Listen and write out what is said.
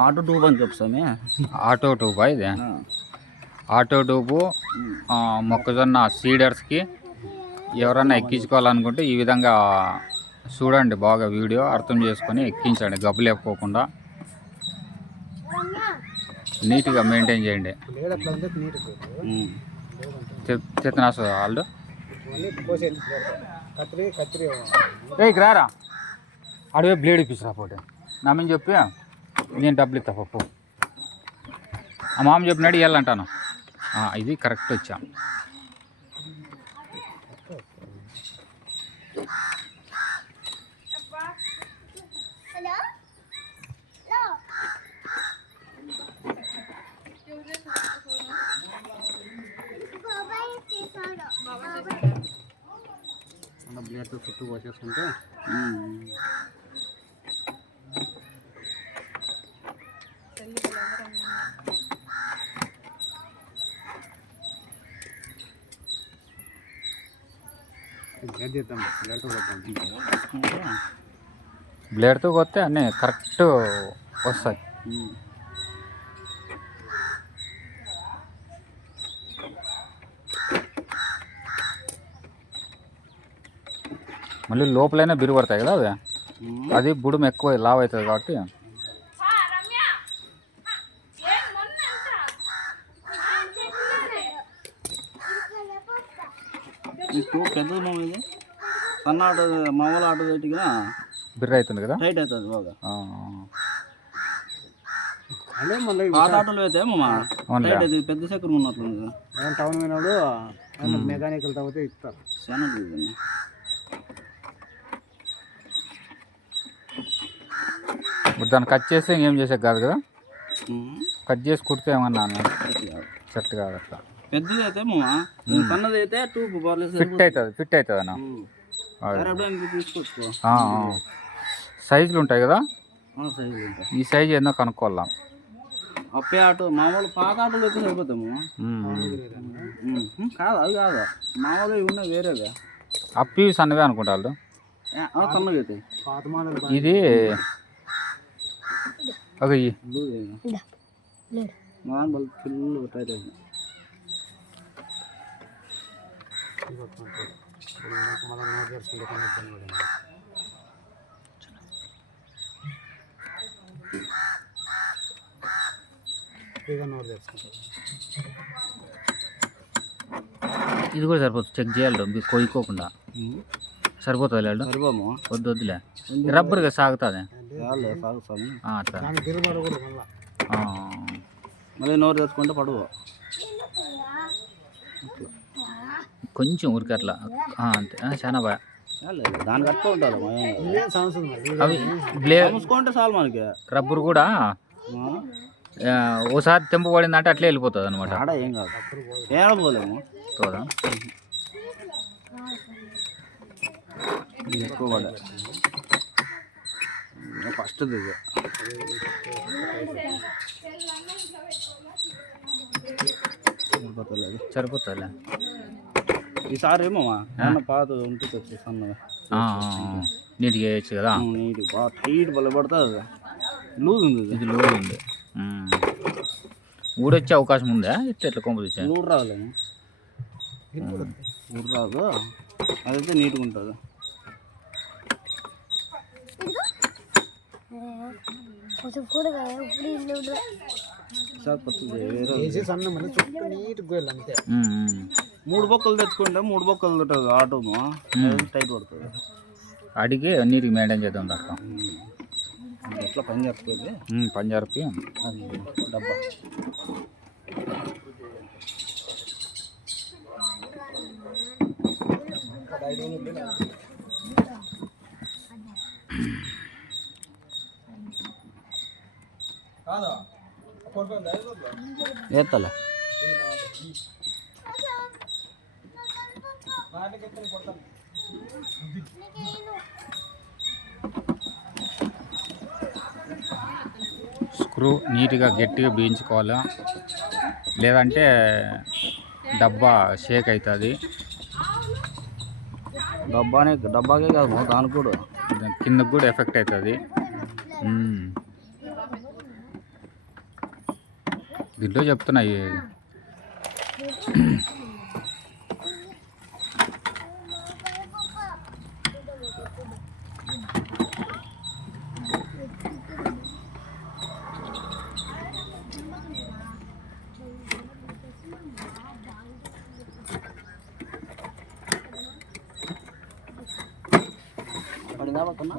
Auto tube అని చెప్తామే. Auto tuba ఇది? Auto tube మొక్కజొన్న సీడర్స్కి ఎవరన్నా ఎక్కించుకోవాలనుకుంటే ఈ విధంగా చూడండి, బాగా వీడియో అర్థం చేసుకొని ఎక్కించండి. గబ్బు లేకపోకుండా నీట్గా మెయింటైన్ చేయండి. తెత్తనాసు వాళ్ళు రారా అడిగే బ్లేడ్ ఇప్పిస్తా పోటీ నమ్మని చెప్పి నేను డబ్బులు ఇస్తా పప్పు. ఆ మామ చెప్పినాడు ఇవ్వాలంటాను. ఇది కరెక్ట్ వచ్చా. బ్లేడ్తో చుట్టూ పోసేసుకుంటే బ్లేడ్తో కొస్తే అన్నీ కరెక్ట్ వస్తాయి. మళ్ళీ లోపలైనా బిరుగు పడతాయి కదా అవి. అది బుడుము ఎక్కువ లావ్ అవుతుంది కాబట్టి పెద్దది మామూలు సన్న ఆటో మామూలు ఆటో పెట్టిగా బిర్ర అవుతుంది కదా, టైట్ అవుతుంది బాగా. అదే మళ్ళీ పాత ఆటోలు అయితే టైట్ అవుతుంది, పెద్ద చక్రం ఉన్నట్లుంది. టౌన్ పోయినాడు మెకానికల్ తగ్గితే ఇస్తారు. చాలా ఇప్పుడు దాన్ని కట్ చేస్తే ఇంకేం చేసే కాదు కదా, కట్ చేసి కుడితే ఏమన్నా సెట్ కాదు. అట్లా పెద్దది అయితే సన్నది అయితే ట్యూబ్ ఫిట్ అవుతుంది అన్న. తీసుకోవచ్చు. సైజులు ఉంటాయి కదా, సైజులు ఉంటాయి. ఈ సైజు ఏందో కనుక్కోవాలా. అప్పే ఆటో మామూలు పాత ఆటోలు అయితే సరిపోతాము. కాదు అవి కాదు, మామూలు ఇవి ఉన్నాయి వేరేగా. అప్పి సన్నవే అనుకుంటా వాళ్ళు. సన్నగా అయితే ఇది ఒక ఫుల్ టైట్ అయింది. ఇది కూడా సరిపోతుంది, చెక్ చేయాలి కొయ్యకోకుండా. సరిపోతుంది లేడు, సరిపోము వద్దులే. రబ్బర్గా సాగుతుంది అట్లా. మళ్ళీ నోరు తెచ్చుకుంటే పడువు కొంచెం ఊరికి అట్లా అంతే. చాలా బాగా దాని కట్ట ఉంటారు అవి బ్లేడ్ చూసుకుంటే చాలు మనకి. రబ్బర్ కూడా ఓసారి తెంపు పడిందంటే అట్లే వెళ్ళిపోతుంది అనమాట. ఆడ ఏం కాదు, ఏడపోలేము తోదా ఎక్కువ పడ ఫస్ట్ సరిపోతుంది. ఈసారి ఏమో పాత ఉంటుంది సన్నగా నీట్గా వేయచ్చు కదా. నీట్ బాగా టైట్ బల పడుతుంది, లూజ్ ఉంది. ఇది లూజ్ ఉంది. ఊడొచ్చే అవకాశం ఉందా? ఎట్లా కొంప తెచ్చా ఊరు రాలేము, ఊరు రాదు. అదైతే నీట్గా ఉంటుంది. మూడు బొక్కలు తెచ్చుకుంటే 3 బొక్కలు ఉంటుంది ఆటో, టైట్ పడుతుంది. అడిగి నీట్గా మెయింటైన్ చేద్దాం తప్ప. ఎట్లా పని జరుపుతుంది, పని జరిపి డబ్బా ఏత్తలే. స్క్రూ నీట్గా గట్టిగా బిగించుకోవాలా, లేదంటే డబ్బా షేక్ అవుతుంది. డబ్బాకే కాదు దానికి కూడా కిందకు కూడా ఎఫెక్ట్ అవుతుంది. దీంట్లో చెప్తున్నాయి. పడిందా పక్కన